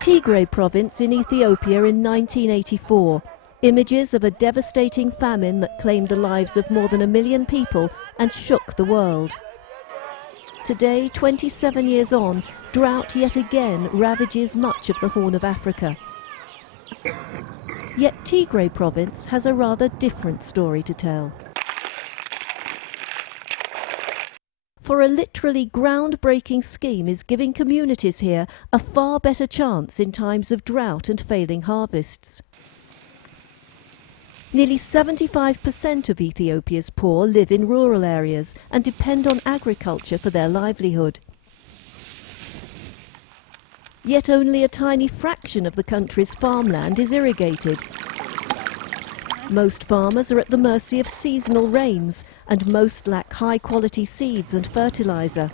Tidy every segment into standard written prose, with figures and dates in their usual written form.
Tigray province in Ethiopia in 1984. Images of a devastating famine that claimed the lives of more than 1 million people and shook the world. Today, 27 years on, drought yet again ravages much of the Horn of Africa. Yet Tigray province has a rather different story to tell. For a literally groundbreaking scheme is giving communities here a far better chance in times of drought and failing harvests. Nearly 75% of Ethiopia's poor live in rural areas and depend on agriculture for their livelihood. Yet only a tiny fraction of the country's farmland is irrigated. Most farmers are at the mercy of seasonal rains, and most lack high-quality seeds and fertilizer.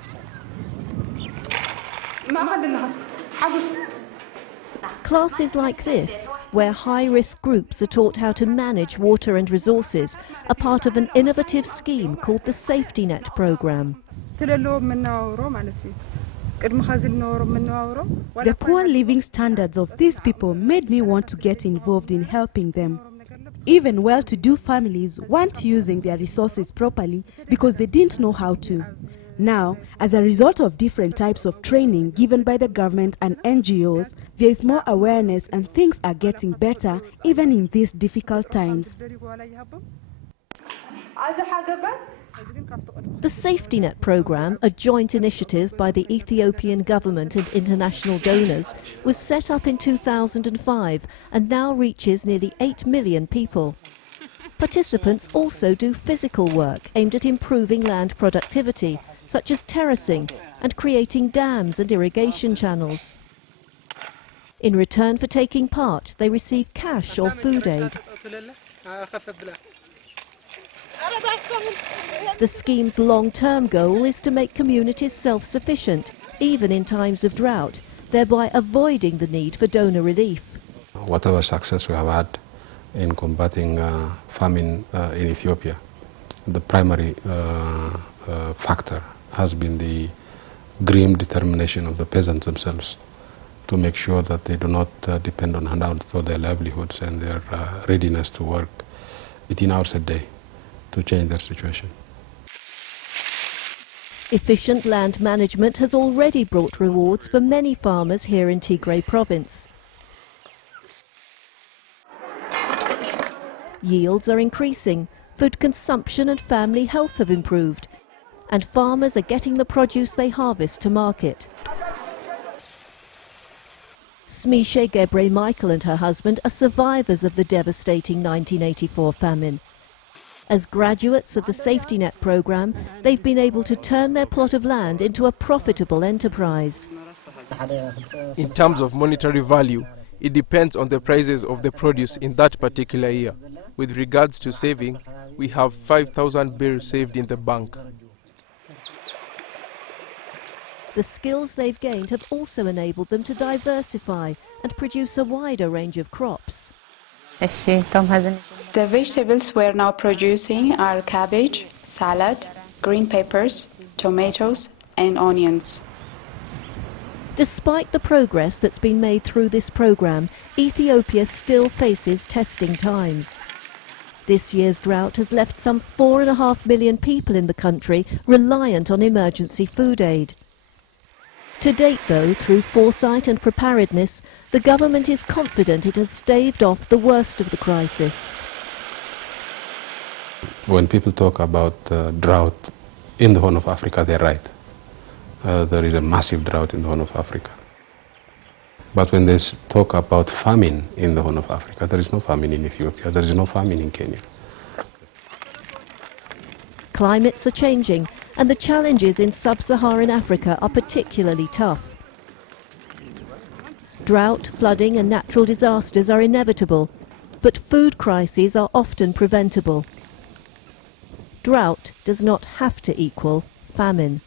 Classes like this, where high-risk groups are taught how to manage water and resources, are part of an innovative scheme called the Safety Net Programme. The poor living standards of these people made me want to get involved in helping them. Even well-to-do families weren't using their resources properly because they didn't know how to. Now, as a result of different types of training given by the government and NGOs, there is more awareness and things are getting better even in these difficult times. The Safety Net Programme, a joint initiative by the Ethiopian government and international donors, was set up in 2005 and now reaches nearly 8 million people. Participants also do physical work aimed at improving land productivity, such as terracing and creating dams and irrigation channels. In return for taking part, they receive cash or food aid. The scheme's long-term goal is to make communities self-sufficient, even in times of drought, thereby avoiding the need for donor relief. Whatever success we have had in combating famine in Ethiopia, the primary factor has been the grim determination of the peasants themselves to make sure that they do not depend on handouts for their livelihoods and their readiness to work 18 hours a day to change their situation. Efficient land management has already brought rewards for many farmers here in Tigray province. Yields are increasing, food consumption and family health have improved, and farmers are getting the produce they harvest to market. Smishe Gebre Michael and her husband are survivors of the devastating 1984 famine. As graduates of the Safety Net Programme, they've been able to turn their plot of land into a profitable enterprise. In terms of monetary value, it depends on the prices of the produce in that particular year. With regards to saving, we have 5,000 birr saved in the bank. The skills they've gained have also enabled them to diversify and produce a wider range of crops. The vegetables we're now producing are cabbage, salad, green peppers, tomatoes and onions. Despite the progress that's been made through this programme, Ethiopia still faces testing times. This year's drought has left some 4.5 million people in the country reliant on emergency food aid. To date, though, through foresight and preparedness, the government is confident it has staved off the worst of the crisis. When people talk about drought in the Horn of Africa, they're right. There is a massive drought in the Horn of Africa. But when they talk about famine in the Horn of Africa, there is no famine in Ethiopia, there is no famine in Kenya. Climates are changing, and the challenges in sub-Saharan Africa are particularly tough. Drought, flooding and natural disasters are inevitable, but food crises are often preventable. Drought does not have to equal famine.